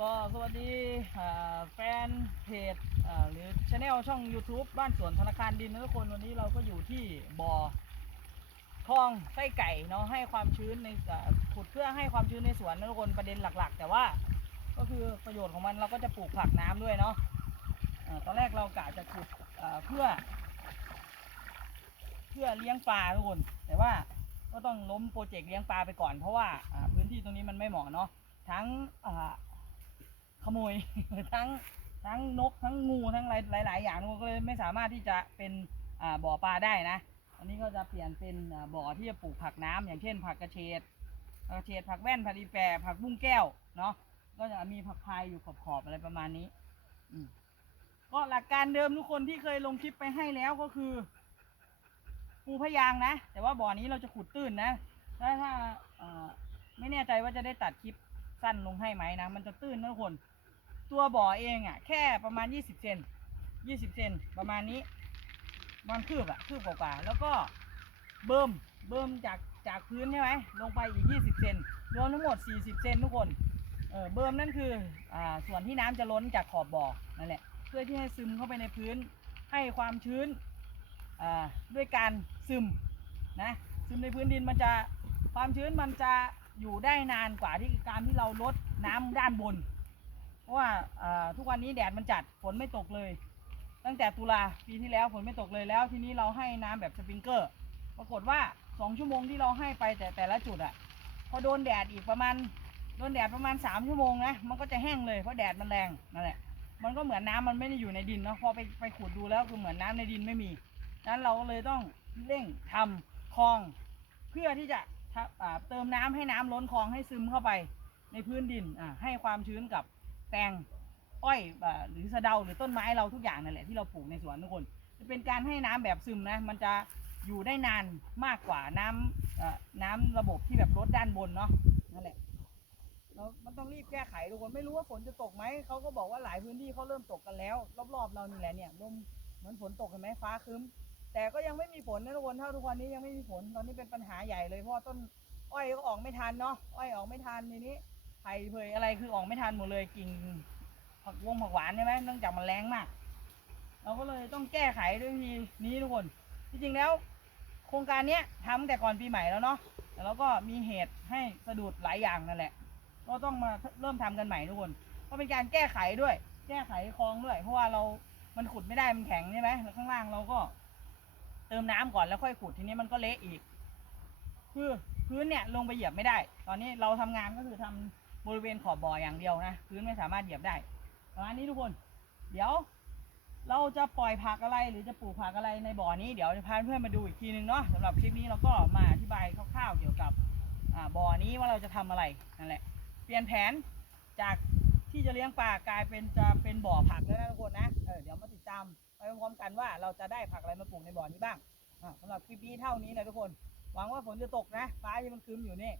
ก็สวัสดีแฟนเพจหรือช anel ช่อง YouTube บ้านสวนธนาคารดินนะทุกคนวันนี้เราก็อยู่ที่บ่อคลองไส้ไก่เนาะให้ความชื้นในขุดเพื่อให้ความชื้นในสวนนะทุกคนประเด็นหลักๆ แต่ว่าก็คือประโยชน์ของมันเราก็จะปลูกผักน้ำด้วยเนาะอ่าตอนแรกเรากะจะขุดเพื่อ เพื่อเลี้ยงปลาทุกคน แต่ว่าก็ต้องล้มโปรเจกต์เลี้ยงปลาไปก่อนเพราะว่าอ่าพื้นที่ตรงนี้มันไม่เหมาะเนาะทั้งอ่า ขโมย ทั้งทั้งนกทั้งงูทั้งหลายหลาย ๆ อย่างกคนก็เลยไม่สามารถที่จะเป็นบ่อปลาได้นะอันนี้ก็จะเปลี่ยนเป็นบ่อที่จะปลูกผักน้ำอย่างเช่น ผักกระเฉดผักกระเฉดผักแว่นผักอีแปรผักบุ้งแก้วเนาะก็จะมีผักพายอยู่ขอบๆอะไรประมาณนี้ก็หลักการเดิมทุกคนที่เคยลงคลิปไปให้แล้วก็คือปูพยางนะ แต่ว่าบ่อนี้เราจะขุดตื้นนะถ้าถ้าไม่แน่ใจว่าจะได้ตัดคลิปสั้นลงให้ไหมนะ มันจะตื้นนะทุกคน ตัวบ่อเองอะ แค่ประมาณ 20เซน20เซนประมาณนี้ มันคืบอะคืบกว่าๆแล้วก็เบิ่มเบิ่มจากจากพื้นใช่ไหมลงไปอีก 20เซนรวมทั้งหมด 40เซนทุกคนเออเบิ่มนั่นคืออ่าส่วนที่น้ำจะล้นจากขอบบ่อนั่นแหละ เพื่อที่ให้ซึมเข้าไปในพื้น ให้ความชื้นอ่าด้วยการซึมนะซึมในพื้นดินมันจะความชื้นมันจะอยู่ได้นานกว่าที่การที่เราลดน้ำด้านบน ราะว่าทุกวันนี้แดดมันจัดฝนไม่ตกเลย ตั้งแต่ตุลาปีที่แล้วฝนไม่ตกเลยแล้ว ทีนี้เราให้น้ำแบบสปริงเกอร์ ปรากฏว่าสองชั่วโมงที่เราให้ไปแต่แต่ละจุดอะพอโดนแดดอีกประมาณโดนแดดประมาณสามชั่วโมงนะมันก็จะแห้งเลยเพราะแดดมันแรงนั่นแหละมันก็เหมือนน้ำมันไม่ได้อยู่ในดินเนาะพอไปไปขุดดูแล้วคือเหมือนน้ำในดินไม่มีนั้นเราก็เลยต้องเร่งทำคลอง เพื่อที่จะเติมน้ำให้น้ำล้นคลองให้ซึมเข้าไปในพื้นดินให้ความชื้นกับ แตงอ้อยหรือสะเดาหรือต้นไม้เราทุกอย่างนั่นแหละที่เราปลูกในสวนทุกคนจะเป็นการให้น้ำแบบซึมนะ มันจะอยู่ได้นานมากกว่าน้ำน้ำระบบที่แบบลดด้านบนเนาะนั่นแหละแล้วมันต้องรีบแก้ไขทุกคนไม่รู้ว่าฝนจะตกไหมเขาก็บอกว่าหลายพื้นที่เขาเริ่มตกกันแล้ว รอบๆเรานี่แหละเนี่ยลมเหมือนฝนตกเห็นไหมฟ้าครึ้ม แต่ก็ยังไม่มีฝนนะทุกคนเท่าทุกวันนี้ยังไม่มีฝนตอนนี้เป็นปัญหาใหญ่เลยเพราะว่าต้นอ้อยก็ออกไม่ทันเนาะอ้อยออกไม่ทันทีนี้ ไผ่เผยอะไรคือออกไม่ทันหมดเลยกิ่งผักวงผักหวานใช่ไหมเนื่องจากมันแรงมาก เราก็เลยต้องแก้ไขด้วยวิธีนี้ทุกคนที่จริงแล้ว โครงการเนี้ยทำตั้งแต่ก่อนปีใหม่แล้วเนาะแต่เราก็มีเหตุให้สะดุดหลายอย่างนั่นแหละ ก็ต้องมาเริ่มทำกันใหม่ทุกคนก็เป็นการแก้ไขด้วย แก้ไขคลองด้วย เพราะว่าเรามันขุดไม่ได้มันแข็งใช่ไหมแล้วข้างล่างเราก็ เติมน้ำก่อนแล้วค่อยขุดทีนี้มันก็เละอีก คือพื้นเนี่ยลงไปเหยียบไม่ได้ ตอนนี้เราทำงานก็คือทำ บริเวณขอบบ่ออย่างเดียวนะพื้นไม่สามารถเหยียบได้ประมาณนี้ทุกคน เดี๋ยว เราจะปล่อยผักอะไรหรือจะปลูกผักอะไรในบ่อนี้เดี๋ยวจะพาเพื่อนมาดูอีกทีนึงเนาะสำหรับคลิปนี้เราก็มาอธิบายคร่าวๆเกี่ยวกับบ่อนี้ว่าเราจะทำอะไรนั่นแหละ เปลี่ยนแผนจากที่จะเลี้ยงปลากลายเป็นจะเป็นบ่อผักแล้วนะทุกคนนะเออเดี๋ยวมาติดตามไปพร้อมกันว่าเราจะได้ผักอะไรมาปลูกในบ่อนี้บ้างอ่าสำหรับคลิปนี้เท่านี้นะทุกคน หวังว่าฝนจะตกนะ ฟ้าที่มันครึ้มอยู่นี่